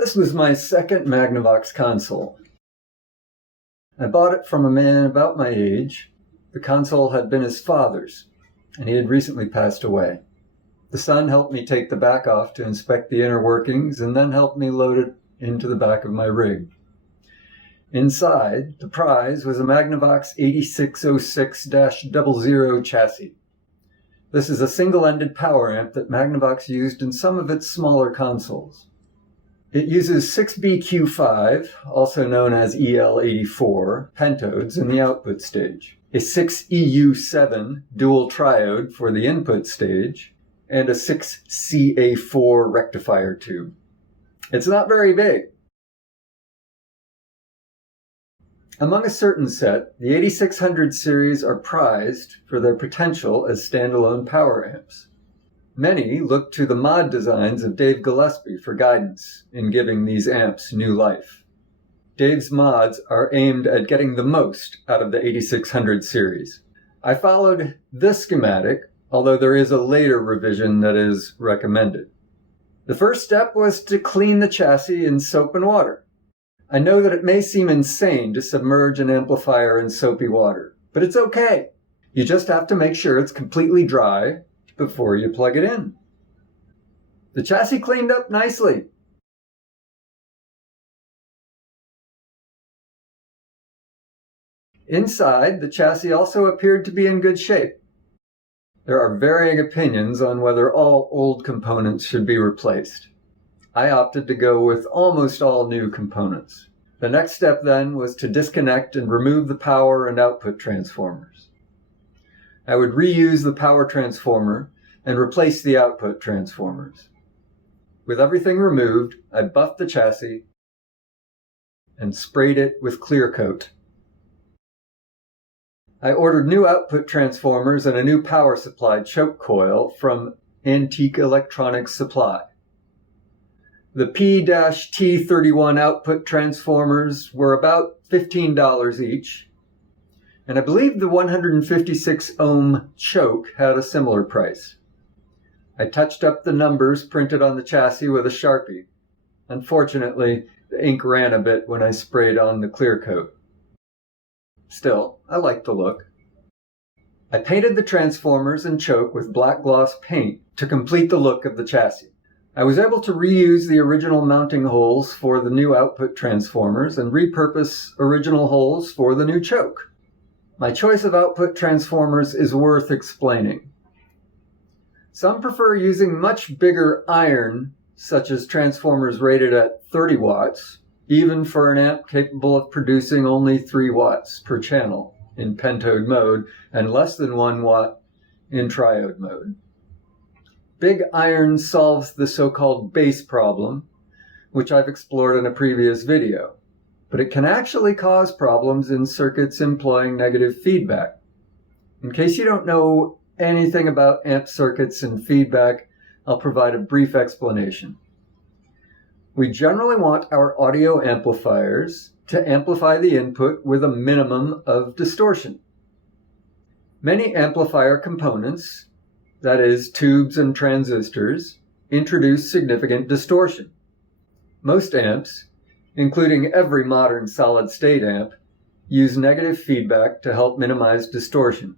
This was my second Magnavox console. I bought it from a man about my age. The console had been his father's, and he had recently passed away. The son helped me take the back off to inspect the inner workings and then helped me load it into the back of my rig. Inside, the prize was a Magnavox 8606-00 chassis. This is a single-ended power amp that Magnavox used in some of its smaller consoles. It uses 6BQ5, also known as EL84, pentodes in the output stage, a 6EU7 dual triode for the input stage, and a 6CA4 rectifier tube. It's not very big. Among a certain set, the 8600 series are prized for their potential as standalone power amps. Many look to the mod designs of Dave Gillespie for guidance in giving these amps new life. Dave's mods are aimed at getting the most out of the 8600 series. I followed this schematic, although there is a later revision that is recommended. The first step was to clean the chassis in soap and water. I know that it may seem insane to submerge an amplifier in soapy water, but it's okay. You just have to make sure it's completely dry before you plug it in. The chassis cleaned up nicely. Inside, the chassis also appeared to be in good shape. There are varying opinions on whether all old components should be replaced. I opted to go with almost all new components. The next step then was to disconnect and remove the power and output transformers. I would reuse the power transformer and replace the output transformers. With everything removed, I buffed the chassis and sprayed it with clear coat. I ordered new output transformers and a new power supply choke coil from Antique Electronics Supply. The P-T31 output transformers were about $15 each, and I believe the 156 ohm choke had a similar price. I touched up the numbers printed on the chassis with a Sharpie. Unfortunately, the ink ran a bit when I sprayed on the clear coat. Still, I liked the look. I painted the transformers and choke with black gloss paint to complete the look of the chassis. I was able to reuse the original mounting holes for the new output transformers and repurpose original holes for the new choke. My choice of output transformers is worth explaining. Some prefer using much bigger iron, such as transformers rated at 30 watts, even for an amp capable of producing only 3 watts per channel in pentode mode and less than 1 watt in triode mode. Big iron solves the so-called bass problem, which I've explored in a previous video, but it can actually cause problems in circuits employing negative feedback. In case you don't know anything about amp circuits and feedback, I'll provide a brief explanation. We generally want our audio amplifiers to amplify the input with a minimum of distortion. Many amplifier components, that is, tubes and transistors, introduce significant distortion. Most amps, including every modern solid-state amp, use negative feedback to help minimize distortion.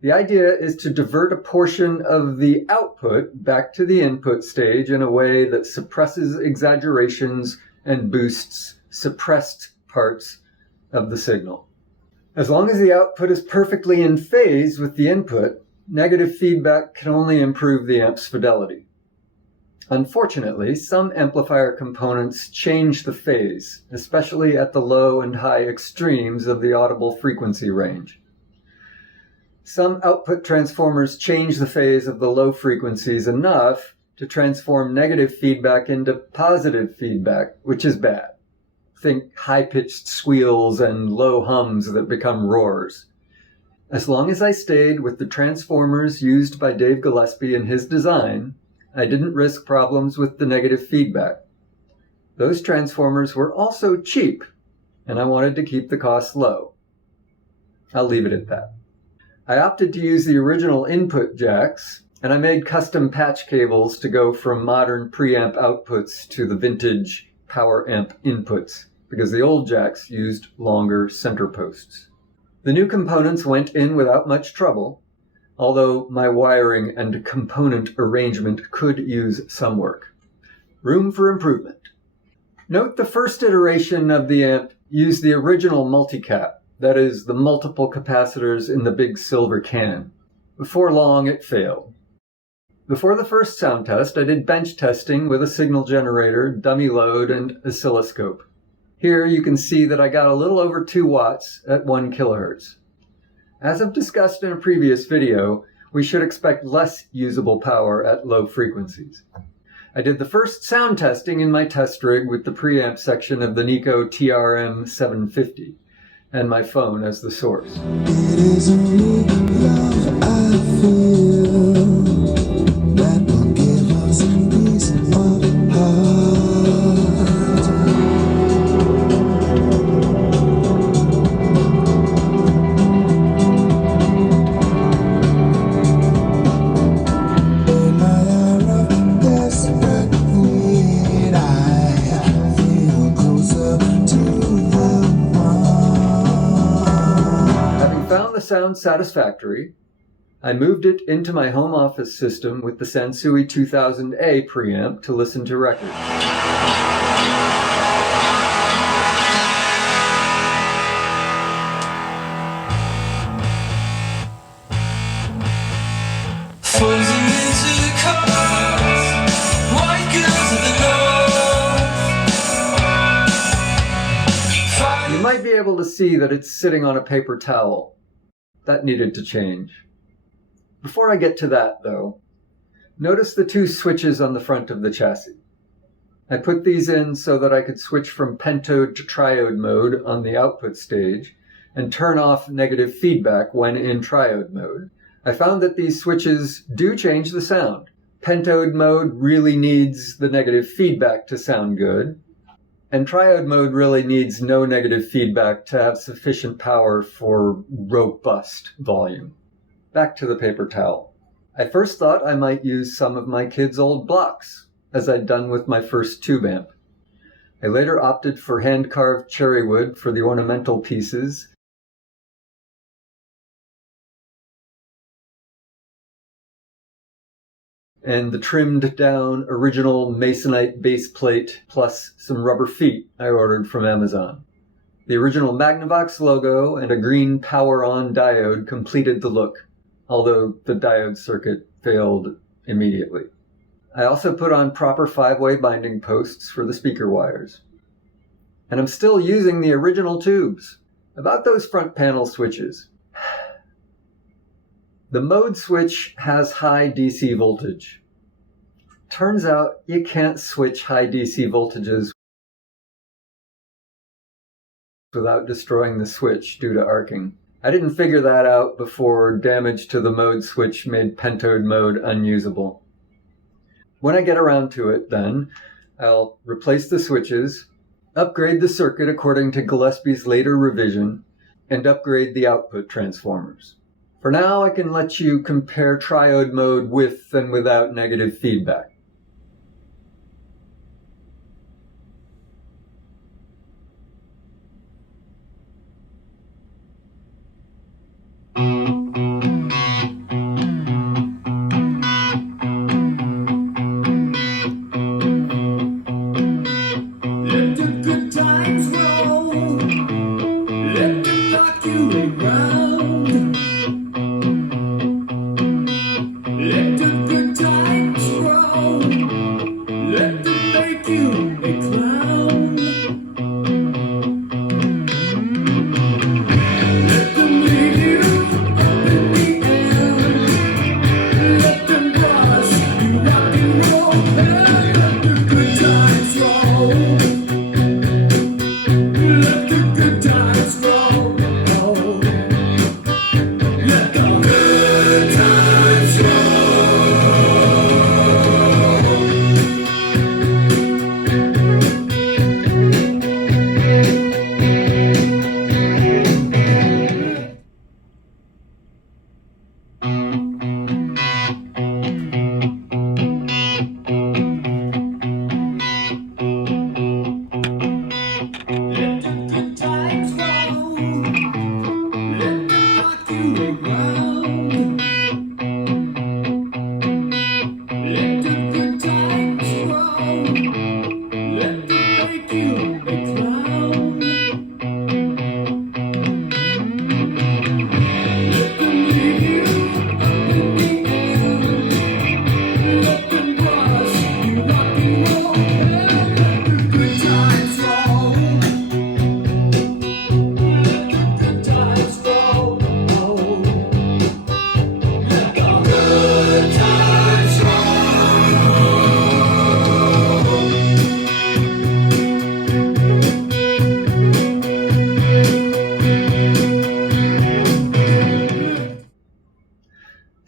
The idea is to divert a portion of the output back to the input stage in a way that suppresses exaggerations and boosts suppressed parts of the signal. As long as the output is perfectly in phase with the input, negative feedback can only improve the amp's fidelity. Unfortunately, some amplifier components change the phase, especially at the low and high extremes of the audible frequency range. Some output transformers change the phase of the low frequencies enough to transform negative feedback into positive feedback, which is bad. Think high-pitched squeals and low hums that become roars. As long as I stayed with the transformers used by Dave Gillespie in his design, I didn't risk problems with the negative feedback. Those transformers were also cheap, and I wanted to keep the costs low. I'll leave it at that. I opted to use the original input jacks And I made custom patch cables to go from modern preamp outputs to the vintage power amp inputs, because the old jacks used longer center posts. The new components went in without much trouble, although my wiring and component arrangement could use some work. Room for improvement. Note the first iteration of the amp used the original multicap, that is, the multiple capacitors in the big silver can. Before long, it failed. Before the first sound test, I did bench testing with a signal generator, dummy load, and oscilloscope. Here you can see that I got a little over 2 watts at 1 kilohertz. As I've discussed in a previous video, we should expect less usable power at low frequencies. I did the first sound testing in my test rig with the preamp section of the Nico TRM-750 and my phone as the source. It is only love I feel that will give us peace of heart. In my hour of desperate need, I feel closer to the Having found the sound satisfactory, I moved it into my home office system with the Sansui 2000A preamp to listen to records. Frozen into the cars, white girls of the north. You might be able to see that it's sitting on a paper towel. That needed to change. Before I get to that, though, notice the 2 switches on the front of the chassis. I put these in so that I could switch from pentode to triode mode on the output stage and turn off negative feedback when in triode mode. I found that these switches do change the sound. Pentode mode really needs the negative feedback to sound good, and triode mode really needs no negative feedback to have sufficient power for robust volume. Back to the paper towel. I first thought I might use some of my kids' old blocks, as I'd done with my first tube amp. I later opted for hand-carved cherry wood for the ornamental pieces, and the trimmed down original masonite base plate plus some rubber feet I ordered from Amazon. The original Magnavox logo and a green power-on diode completed the look, although the diode circuit failed immediately. I also put on proper 5-way binding posts for the speaker wires. And I'm still using the original tubes. About those front panel switches. The mode switch has high DC voltage. Turns out you can't switch high DC voltages without destroying the switch due to arcing. I didn't figure that out before damage to the mode switch made pentode mode unusable. When I get around to it, then, I'll replace the switches, upgrade the circuit according to Gillespie's later revision, and upgrade the output transformers. For now, I can let you compare triode mode with and without negative feedback. Let the good times roll. Let them knock you around. Let the good times roll.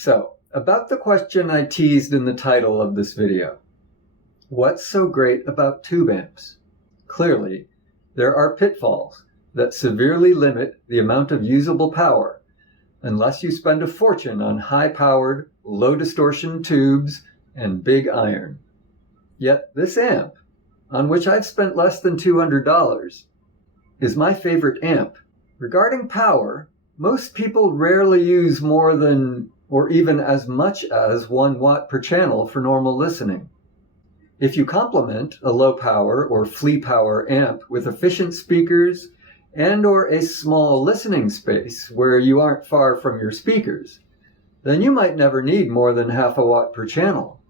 So, about the question I teased in the title of this video. What's so great about tube amps? Clearly, there are pitfalls that severely limit the amount of usable power unless you spend a fortune on high-powered, low-distortion tubes and big iron. Yet this amp, on which I've spent less than $200, is my favorite amp. Regarding power, most people rarely use more than, or even as much as, 1 watt per channel for normal listening. If you complement a low-power or flea-power amp with efficient speakers and or a small listening space where you aren't far from your speakers, then you might never need more than half a watt per channel.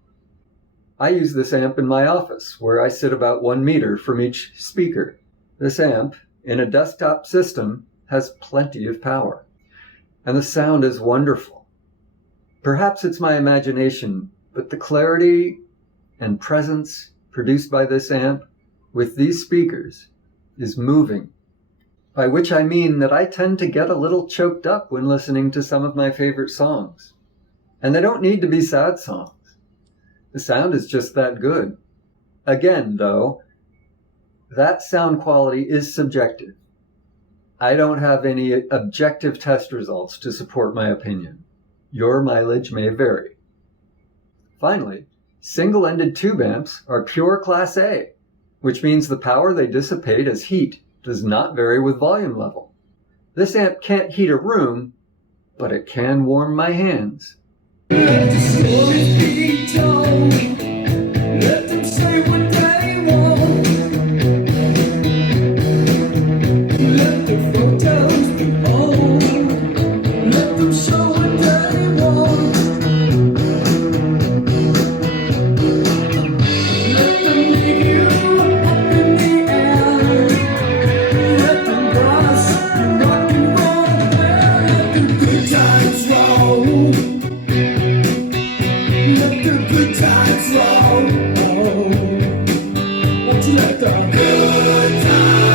I use this amp in my office, where I sit about 1 meter from each speaker. This amp, in a desktop system, has plenty of power, and the sound is wonderful. Perhaps it's my imagination, but the clarity and presence produced by this amp with these speakers is moving. By which I mean that I tend to get a little choked up when listening to some of my favorite songs. And they don't need to be sad songs. The sound is just that good. Again, though, that sound quality is subjective. I don't have any objective test results to support my opinion. Your mileage may vary. Finally, single-ended tube amps are pure Class A, which means the power they dissipate as heat does not vary with volume level. This amp can't heat a room, but it can warm my hands. Let the stories be told. Let them say what they want. Let the photos be old. Let them show what they want. Let them leave you up in the air. Let them brush and rock and roll. Let the good times roll. Let the good times roll. Won't you let the good times